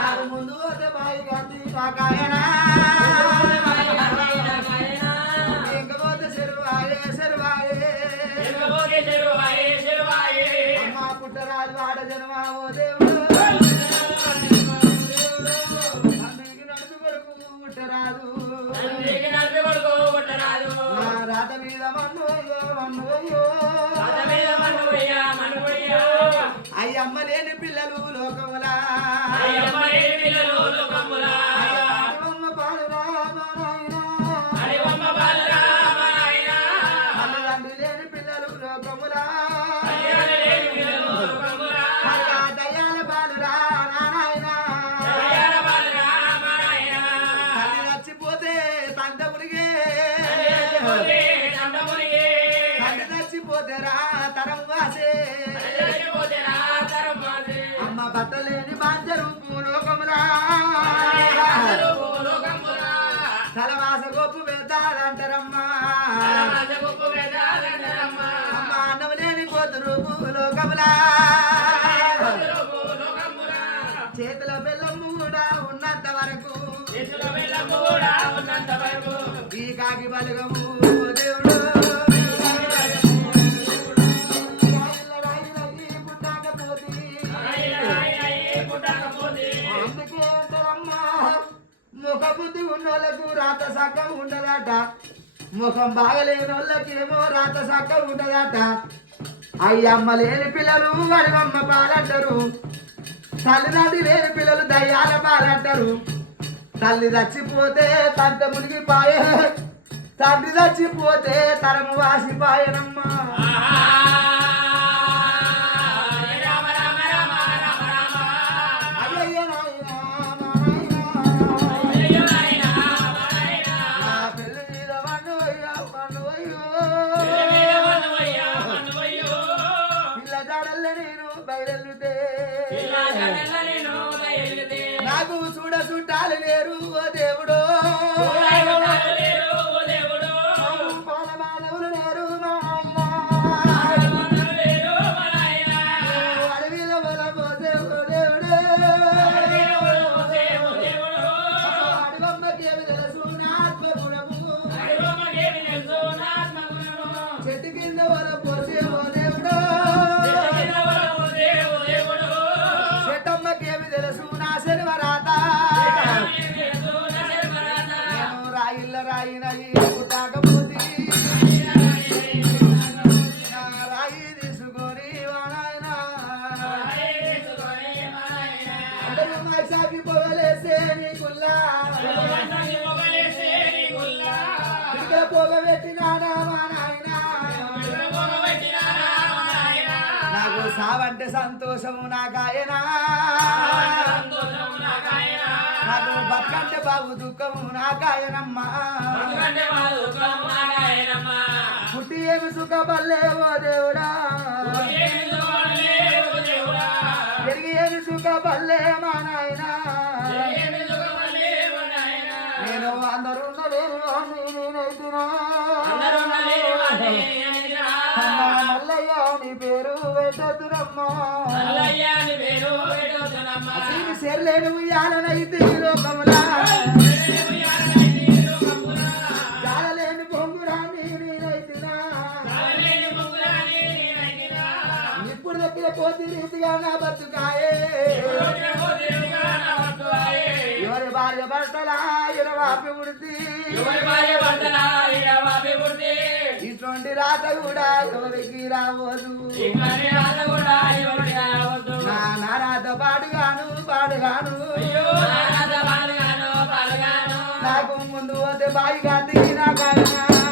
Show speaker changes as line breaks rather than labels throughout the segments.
నాకు ముందు అదే జన్మ చేతుల బెల్లము కూడా ఉన్నంత వరకు. ఈ కాకి బలగము దేవుడు. రాయిల రాయిల ముఖ బుద్ధి ఉన్నోళ్ళకు రాత సక్కం ఉండదట. ముఖం బాగలేని వాళ్ళకేమో రాత సక్కం ఉండదట. అయ్యమ్మ లేని పిల్లలు అడవమ్మ పాలంటారు. తల్లిదండ్రి లేని పిల్లలు దయ్యాల పాలంటారు. తల్లి చచ్చిపోతే తంత మునిగిపాయే తండ్రి చచ్చిపోతే తరము వాసిపాయనమ్మా. నేను బయలుదే నాకు చూడ చుట్టాలు లేరు ఓ రాయినది పుట్టాకపోతే నా రాయి తీసుకొని వానాయనా. పొగలేసే నీకుల్లా. మా నాకు సావంటే సంతోషము నాకాయనా. నాకు బతుకంటే బాబు దుఃఖము నాకాయనమ్మా పుట్టి ఏమి సుఖపల్లేవో దేవుడా. పెరిగి ఏమి సుఖపల్లే మా నాయనా. నేను అందరూ నేనైతున్నా మల్లయ్య నీ పేరు పెట్టదురమ్మా అసలు సెర్లేని ఉయ్యాలనైతే ఈ లోకములా. భార్య భర్తలా ఇటువంటి రాత కూడా ఎవరికి రావద్దు. నా నారాత పాడుగాను పాడుగాను. నాకు ముందు పోతే బాయిగా తీనా పోతే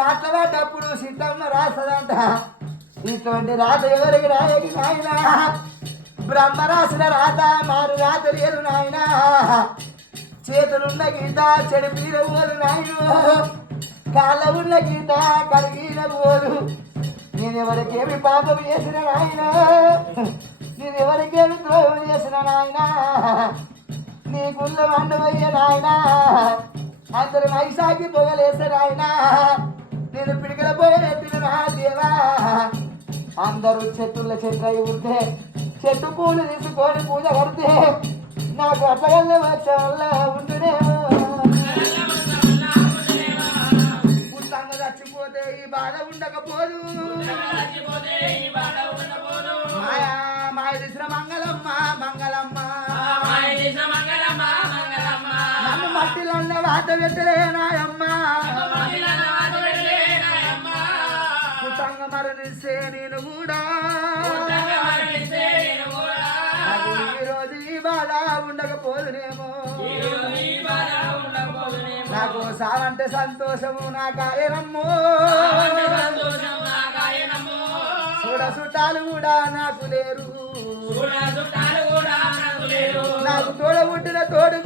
నేను సాట్ల పడ్డప్పుడు రాసదంట. ఇటువంటి రాత ఎవరికి రాయకి నాయన? బ్రహ్మ రాసిన రాత మారు రాత లేదు నాయన. చేతులున్న గీత చెడు మీద పోలు నాయన. కాళ్ళ ఉన్న గీత కడిగిన పోలు నేనెవరికేమి పాపం చేసిన నాయన? నేనెవరికేమి ద్రోహం చేసిన నాయన? నీ గుళ్ళ వండవయ్య నాయన? అందరు వైశాఖి పొగలేసిన నాయన? నేను పిడికల పోయేది నా దేవా అందరూ చెట్టుల చెట్టు అయి ఉంటే చెట్టు పూలు తీసుకొని పూజ కడితే నాకు అట్లగల్ల వచ్చాల ఉంటునేమో పుట్టంగా చచ్చిపోతే ఈ బాధ ఉండకపోదు. మాయా మాయ దిసిన మంగళమ్మ మంగళమ్మ. నన్ను మట్టిలన్న వాత పెట్టలే పుట్టంగా మరణిస్తే నేను కూడా. నాకు ఈ రోజు ఈ బాధ ఉండకపోదునేమో. నాకు సావంటే సంతోషము నా కాయనమ్మో చూడ చుట్టాలు కూడా నాకు లేరు. నాకు తోడ పుట్టిన తోడు